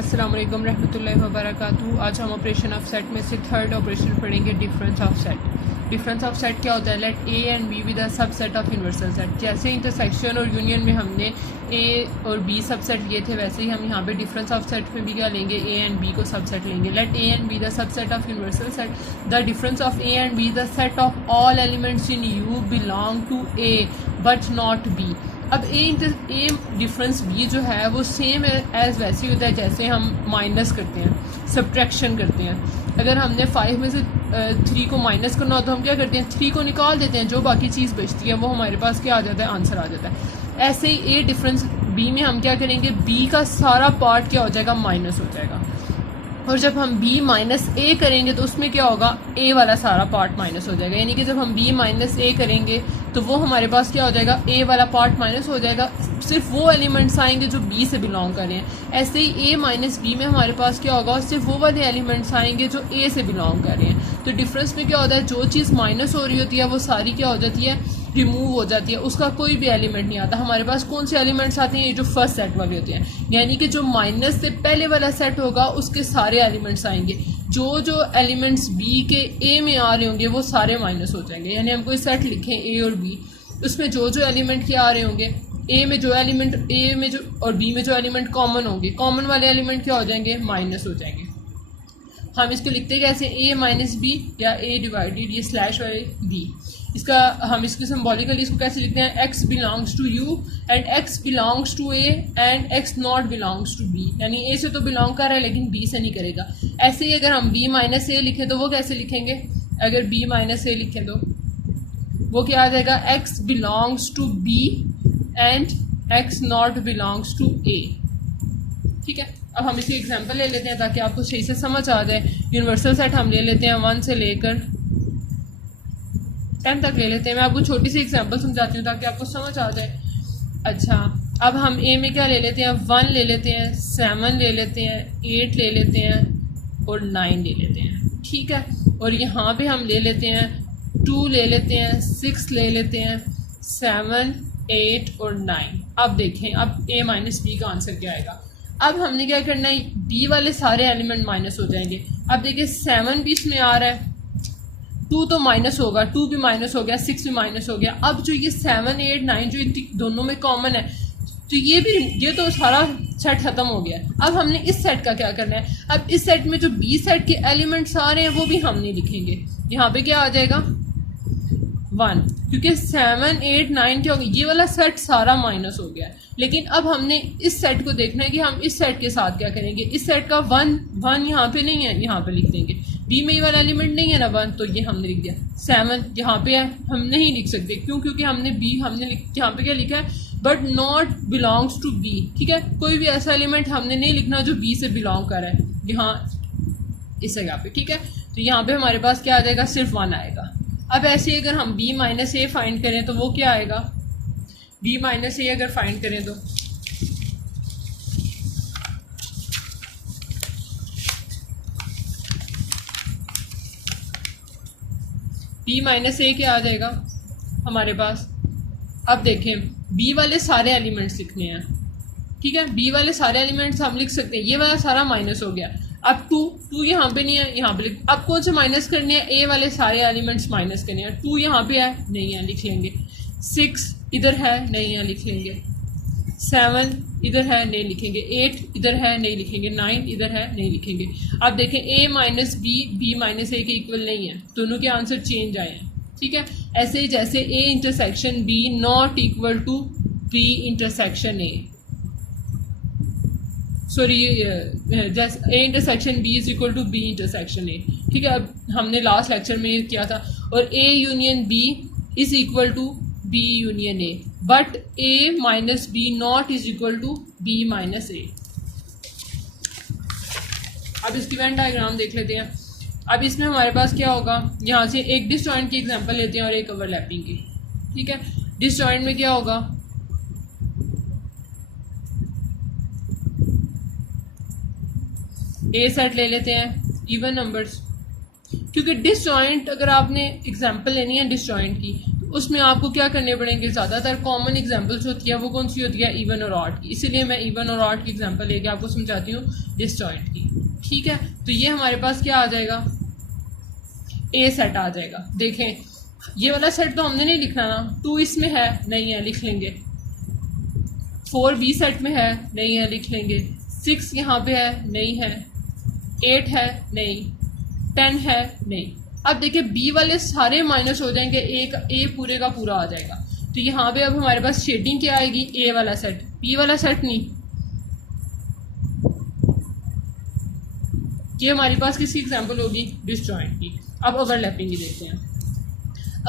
अस्सलाम वालेकुम रहमतुल्लाहि व बरकातुहू। आज हम ऑपरेशन ऑफ सेट में से थर्ड ऑपरेशन पढ़ेंगे, difference of set. Difference of set क्या होता है? Let A and B with a subset of universal set. जैसे इंटरसेक्शन और यूनियन में हमने ए और बी सबसेट लिए थे, वैसे ही हम यहाँ पे डिफरेंस ऑफ सेट में भी क्या लेंगे, ए एंड बी को सबसेट लेंगे। Let A and B the subset of universal set. The difference of A and B the set of all elements in U belong to A but not B. अब A difference B जो है वो same as वैसे ही होता है जैसे हम minus करते हैं, सब्ट्रैक्शन करते हैं। अगर हमने 5 में से 3 को माइनस करना हो तो हम क्या करते हैं, 3 को निकाल देते हैं, जो बाकी चीज़ बचती है वो हमारे पास क्या आ जाता है, आंसर आ जाता है। ऐसे ही ए डिफरेंस बी में हम क्या करेंगे, बी का सारा पार्ट क्या हो जाएगा, माइनस हो जाएगा। और जब हम b माइनस ए करेंगे तो उसमें क्या होगा, a वाला सारा पार्ट माइनस हो जाएगा। यानी कि जब हम b माइनस ए करेंगे तो वो हमारे पास क्या हो जाएगा, a वाला पार्ट माइनस हो जाएगा। सिर्फ वो एलिमेंट्स आएंगे जो b से बिलोंग कर रहे हैं। ऐसे ही a माइनस बी में हमारे पास क्या होगा, सिर्फ वो वाले एलिमेंट्स आएंगे जो a से बिलोंग कर रहे हैं। तो डिफरेंस में क्या होता है, जो चीज़ माइनस हो रही होती है वो सारी क्या हो जाती है, रिमूव हो जाती है, उसका कोई भी एलिमेंट नहीं आता। हमारे पास कौन से एलिमेंट्स आते हैं, ये जो फर्स्ट सेट वाले होते हैं। यानी कि जो माइनस से पहले वाला सेट होगा उसके सारे एलिमेंट्स आएंगे। जो एलिमेंट्स बी के ए में आ रहे होंगे वो सारे माइनस हो जाएंगे। यानी हम कोई सेट लिखें ए और बी, उसमें जो एलिमेंट क्या आ रहे होंगे, ए में जो एलिमेंट ए में जो और बी में जो एलिमेंट कॉमन होंगे, कॉमन वाले एलिमेंट क्या हो जाएंगे, माइनस हो जाएंगे। हम इसको लिखते कैसे, ए माइनस बी या ए डिवाइडेड ये स्लैश वाले बी। इसका हम इसके सिंबॉलिकली इसको कैसे लिखते हैं, x belongs to U and x belongs to A and x not belongs to b। यानी a से तो बिलोंग कर रहा है लेकिन b से नहीं करेगा। ऐसे ही अगर हम b माइनस ए लिखें तो वो कैसे लिखेंगे, अगर b माइनस ए लिखें तो वो क्या आ जाएगा, x belongs to b and x not belongs to a। ठीक है, अब हम इसकी एग्जाम्पल ले लेते हैं ताकि आपको सही से समझ आ जाए। यूनिवर्सल सेट हम ले लेते हैं 1 से लेकर 10 तक ले लेते हैं। मैं आपको छोटी सी एग्जांपल समझाती हूँ ताकि आपको समझ आ जाए। अच्छा, अब हम ए में क्या ले लेते हैं, 1 ले लेते हैं, 7 ले लेते हैं, 8 ले लेते हैं और 9 ले लेते हैं। ठीक है, और यहाँ पे हम ले लेते हैं 2 ले लेते हैं, 6 ले लेते हैं, 7, 8 और 9। अब देखें, अब ए माइनस बी का आंसर क्या आएगा। अब हमने क्या करना है, बी वाले सारे एलिमेंट माइनस हो जाएंगे। अब देखिए 7 भी इसमें आ रहा है, 2 तो माइनस होगा, 2 भी माइनस हो गया, 6 भी माइनस हो गया। अब जो ये 7, 8, 9 जो दोनों में कॉमन है तो ये तो सारा सेट खत्म हो गया। अब हमने इस सेट का क्या करना है, अब इस सेट में जो बी सेट के एलिमेंट्स आ रहे हैं वो भी हम नहीं लिखेंगे। यहाँ पे क्या आ जाएगा 1, क्योंकि 7, 8, 9 क्या हो गया, ये वाला सेट सारा माइनस हो गया। लेकिन अब हमने इस सेट को देखना है कि हम इस सेट के साथ क्या करेंगे। इस सेट का 1 यहाँ पे नहीं है, यहाँ पे लिख देंगे। बी में ये वाला एलिमेंट नहीं है ना 1, तो ये हमने लिख दिया। 7 यहाँ पे है, हम नहीं लिख सकते, क्यों, क्योंकि हमने बी यहाँ पे क्या लिखा है, but not belongs to B. ठीक है, कोई भी ऐसा एलिमेंट हमने नहीं लिखना जो बी से बिलोंग कर रहा है यहाँ इस जगह पे। ठीक है, तो यहाँ पे हमारे पास क्या आ जाएगा, सिर्फ 1 आएगा। अब ऐसे अगर हम b माइनस ए फाइंड करें तो वो क्या आएगा, b माइनस ए अगर फाइंड करें तो b माइनस ए क्या आ जाएगा हमारे पास। अब देखें, b वाले सारे एलिमेंट्स लिखने हैं। ठीक है, b वाले सारे एलिमेंट्स हम लिख सकते हैं। ये वाला सारा माइनस हो गया। अब 2 यहाँ पे नहीं है, यहाँ पे लिख। अब कौन से माइनस करने हैं, ए वाले सारे एलिमेंट्स माइनस करने हैं। 2 यहाँ पे है, नहीं है, लिख लेंगे। 6 इधर है, नहीं है, लिख लेंगे। 7 इधर है, नहीं लिखेंगे। 8 इधर है, नहीं लिखेंगे। 9 इधर है, नहीं लिखेंगे। अब देखें, ए माइनस बी माइनस ए के इक्वल नहीं है, दोनों के आंसर चेंज आए हैं। ठीक है, ऐसे ही जैसे A intersection B not equal to B intersection A, sorry जैसे A intersection B is equal to B intersection A. ठीक है, अब हमने लास्ट लेक्चर में ये किया था। और A union B is equal to B union A, but A minus B not is equal to B minus A. अब इसकी वेन डायग्राम देख लेते हैं। अब इसमें हमारे पास क्या होगा, यहाँ से एक डिसजॉइंट की एग्जांपल लेते हैं और एक ओवरलैपिंग की। ठीक है, डिसजॉइंट में क्या होगा, ए सेट ले लेते हैं इवन नंबर्स, क्योंकि डिसजॉइंट अगर आपने एग्जांपल लेनी है डिसजॉइंट की, उसमें आपको क्या करने पड़ेंगे, ज़्यादातर कॉमन एग्जांपल्स होती है वो कौन सी होती है, इवन और ऑड की। इसीलिए मैं इवन और ऑड की एग्जांपल लेके आपको समझाती हूँ डिसजॉइंट की। ठीक है, तो ये हमारे पास क्या आ जाएगा, ए सेट आ जाएगा। देखें ये वाला सेट तो हमने नहीं लिखना ना, 2 इसमें है, नहीं है, लिख लेंगे। 4 बी सेट में है, नहीं है, लिख लेंगे। 6 यहाँ पे है, नहीं है। 8 है, नहीं। 10 है, नहीं। अब देखिए बी वाले सारे माइनस हो जाएंगे, ए पूरे का पूरा आ जाएगा। तो यहाँ पे अब हमारे पास शेडिंग क्या आएगी, ए वाला सेट, बी वाला सेट नहीं। ये हमारे पास किसकी एग्जांपल होगी, डिसजॉइंट की। अब ओवरलैपिंग ही देखते हैं।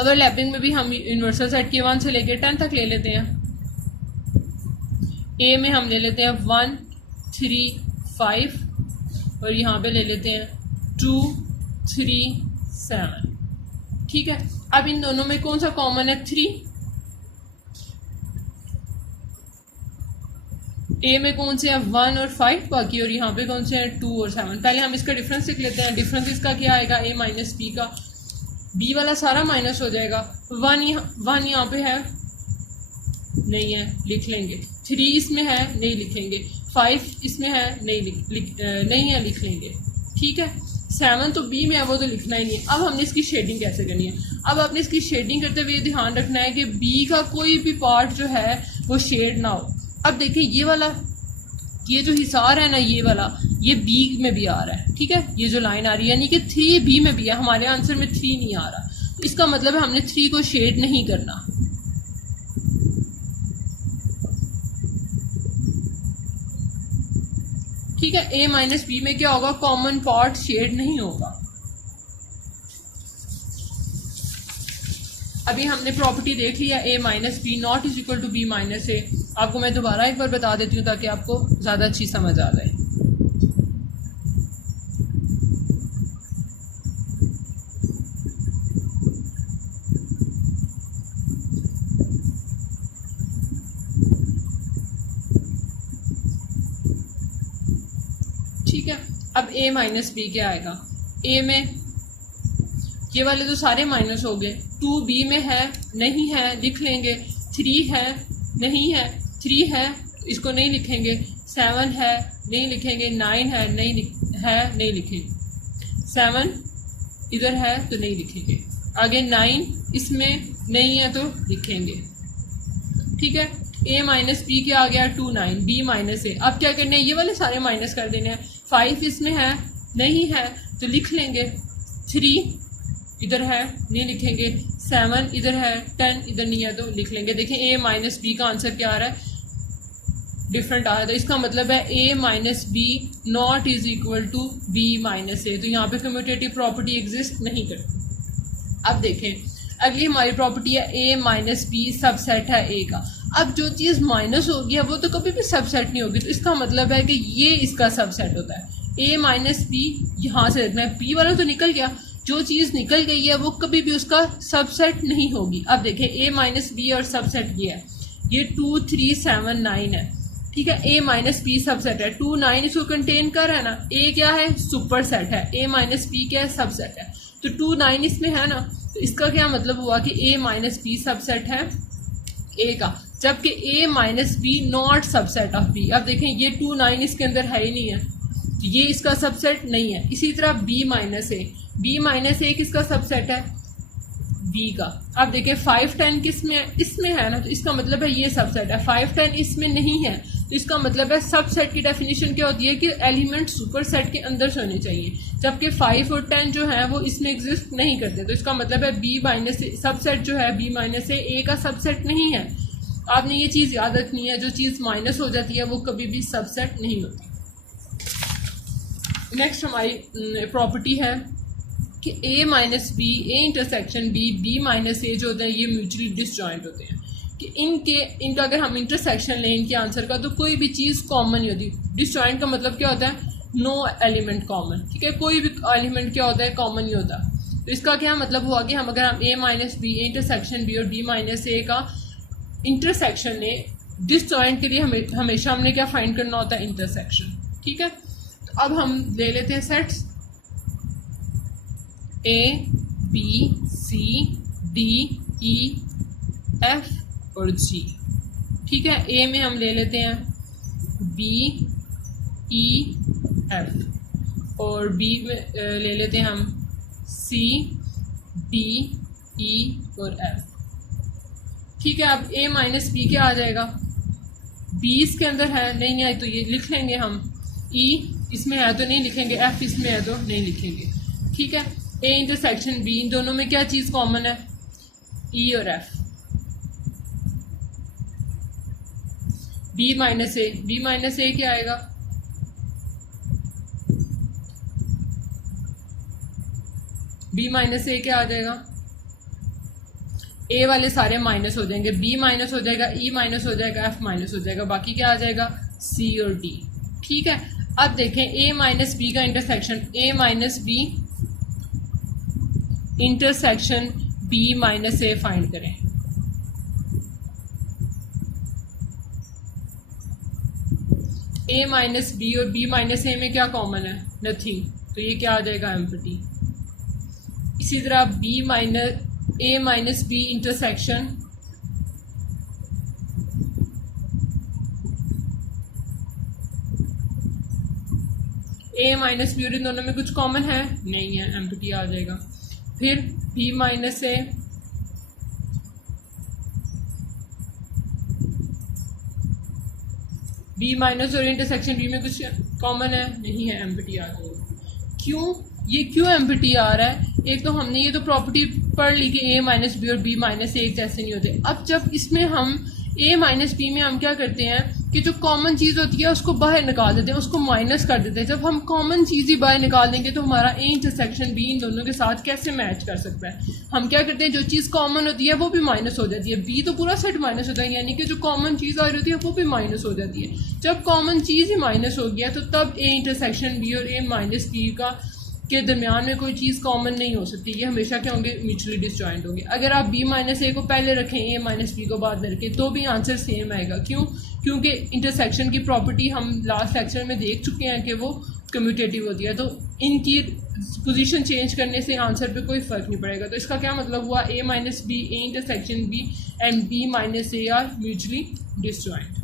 ओवरलैपिंग में भी हम यूनिवर्सल सेट के 1 से लेकर 10 तक ले लेते हैं। ए में हम ले लेते हैं 1 3 5 और यहाँ पे ले लेते हैं 2 3 7। ठीक है, अब इन दोनों में कौन सा कॉमन है, 3। ए में कौन से हैं 1 और 5 बाकी, और यहाँ पे कौन से हैं 2 और 7। पहले हम इसका डिफरेंस लिख लेते हैं। डिफरेंस इसका क्या आएगा, ए माइनस बी का, बी वाला सारा माइनस हो जाएगा। 1 यहाँ पे है, नहीं है, लिख लेंगे। 3 इसमें है, नहीं लिखेंगे। 5 इसमें है, नहीं है, लिख लेंगे। ठीक है, 7 तो बी में है, वो तो लिखना ही नहीं है। अब हमने इसकी शेडिंग कैसे करनी है, अब आपने इसकी शेडिंग करते हुए ध्यान रखना है कि बी का कोई भी पार्ट जो है वो शेड ना हो। अब देखिए ये वाला, ये जो हिसार है ना, ये वाला, ये बी में भी आ रहा है। ठीक है, ये जो लाइन आ रही है यानी कि 3 बी में भी है, हमारे आंसर में 3 नहीं आ रहा। तो इसका मतलब है हमने 3 को शेड नहीं करना। ठीक है, ए माइनस बी में क्या होगा, कॉमन पार्ट शेड नहीं होगा। अभी हमने प्रॉपर्टी देख लिया, A minus B not is equal to B minus A. आपको मैं दोबारा एक बार बता देती हूँ ताकि आपको ज़्यादा अच्छी समझ आ जाए। ठीक है, अब ए माइनस बी क्या आएगा, ए में ये वाले तो सारे माइनस हो गए। 2 बी में है, नहीं है, लिख लेंगे। 3 है, नहीं है। 3 है, इसको नहीं लिखेंगे। 7 है, नहीं लिखेंगे। 9 है, नहीं लिखेंगे। 7 इधर है तो नहीं लिखेंगे। आगे 9 इसमें नहीं है तो लिखेंगे। ठीक है, ए माइनस बी क्या आ गया, 2 9 बी माइनस ए। अब क्या करना है, ये वाले सारे माइनस कर देने हैं। 5 इसमें है, नहीं है तो लिख लेंगे। 3 इधर है, नहीं लिखेंगे। 7 इधर है, 10 इधर नहीं है तो लिख लेंगे। देखें ए माइनस बी का आंसर क्या आ रहा है, डिफरेंट आ रहा है। तो इसका मतलब है A minus B not is equal to B minus A. तो यहाँ पे कम्यूटेटिव प्रॉपर्टी एग्जिस्ट नहीं करती। अब देखें अगली हमारी प्रॉपर्टी है ए माइनस बी सबसेट है ए का। अब जो चीज़ माइनस होगी वो तो कभी भी सबसेट नहीं होगी, तो इसका मतलब है कि ये इसका सबसेट होता है। ए माइनस बी यहाँ से देखना है, बी वाला तो निकल गया, जो चीज़ निकल गई है वो कभी भी उसका सबसेट नहीं होगी। अब देखें ए माइनस बी और सबसेट ये है, ये 2 3 7 9 है। ठीक है, ए माइनस बी सबसेट है, 2 9 इसको कंटेन कर रहा है ना। ए क्या है, सुपर सेट है। ए माइनस बी क्या है, सबसेट है। तो 2 9 इसमें है ना, तो इसका क्या मतलब हुआ कि ए माइनस बी सबसेट है ए का, जबकि A minus B not subset of B. अब देखें ये 2 9 इसके अंदर है ही नहीं है, तो ये इसका सबसेट नहीं है। इसी तरह बी माइनस ए किसका सबसेट है, बी का। अब देखें 5 10 किसमें है, इसमें है ना, तो इसका मतलब है ये सबसेट है। 5 10 इसमें नहीं है, तो इसका मतलब है सबसेट की डेफिनेशन क्या होती है कि एलिमेंट सुपर सेट के अंदर से होने चाहिए, जबकि 5 और 10 जो है वो इसमें एग्जिस्ट नहीं करते। तो इसका मतलब है बी माइनस ए सबसेट जो है, बी माइनस ए का सबसेट नहीं है। आपने ये चीज़ याद रखनी है, जो चीज़ माइनस हो जाती है वो कभी भी सबसेट नहीं होती। नेक्स्ट हमारी प्रॉपर्टी है कि A minus B, A intersection B minus A जो होते हैं ये म्यूचुअली डिसजॉइंट होते हैं। कि इनका अगर हम इंटरसेक्शन लें इनके आंसर का, तो कोई भी चीज़ कॉमन नहीं होती। डिसजॉइंट का मतलब क्या होता है, नो एलिमेंट कॉमन। ठीक है, कोई भी एलिमेंट क्या होता है, कॉमन नहीं होता। तो इसका क्या मतलब हुआ कि अगर हम A minus B, A intersection B और बी माइनस ए का इंटरसेक्शन लें, डिसजॉइंट के लिए हमेशा हमने क्या फाइंड करना होता है, इंटरसेक्शन। ठीक है, तो अब हम ले लेते हैं sets A B C D E F और जी। ठीक है, ए में हम ले लेते हैं बी ई एफ और बी में ले लेते हैं हम सी डी ई और एफ। ठीक है, अब ए माइनस बी क्या आ जाएगा, बी इसके अंदर है नहीं है तो ये लिख लेंगे हम, ई इसमें है तो नहीं लिखेंगे, एफ इसमें है तो नहीं लिखेंगे। ठीक है, ए इंटरसेक्शन बी, इन दोनों में क्या चीज़ कॉमन है, ई और एफ। बी माइनस ए क्या आएगा, बी माइनस ए क्या आ जाएगा, ए वाले सारे माइनस हो जाएंगे, बी माइनस हो जाएगा, ई माइनस हो जाएगा, एफ माइनस हो जाएगा, बाकी क्या आ जाएगा सी और डी। ठीक है, अब देखें ए माइनस बी का intersection, A minus B intersection B minus A find करें। ए माइनस बी और बी माइनस ए में क्या कॉमन है, नथिंग, तो ये क्या आ जाएगा एम्प्टी। इसी तरह B minus A minus B intersection A minus B और इन दोनों में कुछ कॉमन है नहीं है, एम्प्टी आ जाएगा। फिर B minus A B minus और इंटरसेक्शन बी में कुछ कॉमन है नहीं है, एम्प्टी आ जाएगा। क्यों, ये क्यों एम्प्टी आ रहा है, एक तो हमने ये तो प्रॉपर्टी पढ़ ली कि ए माइनस बी और बी माइनस ए एक जैसे नहीं होते। अब जब इसमें हम ए माइनस बी में हम क्या करते हैं कि जो कॉमन चीज़ होती है उसको बाहर निकाल देते हैं, उसको माइनस कर देते हैं। जब हम कॉमन चीज़ ही बाहर निकाल देंगे तो हमारा ए इंटरसेक्शन बी इन दोनों के साथ कैसे मैच कर सकता है। हम क्या करते हैं, जो चीज़ कॉमन होती है वो भी माइनस हो जाती है, बी तो पूरा सेट माइनस होता है, यानी कि जो कॉमन चीज़ आ रही होती है वो भी माइनस हो जाती है। जब कॉमन चीज़ ही माइनस हो गया तो तब ए इंटरसेक्शन बी और ए माइनस बी का के दरमियान में कोई चीज़ कॉमन नहीं हो सकती, ये हमेशा क्या होंगे, म्यूचुअली डिसजॉइंट होंगे। अगर आप बी माइनस ए को पहले रखें, ए माइनस बी को बाद में रखें, तो भी आंसर सेम आएगा। क्यों, क्योंकि इंटरसेक्शन की प्रॉपर्टी हम लास्ट लेक्चर में देख चुके हैं कि वो कम्यूटेटिव होती है, तो इनकी पोजीशन चेंज करने से आंसर पे कोई फ़र्क नहीं पड़ेगा। तो इसका क्या मतलब हुआ, A minus B, A intersection B and B minus A are mutually disjoint.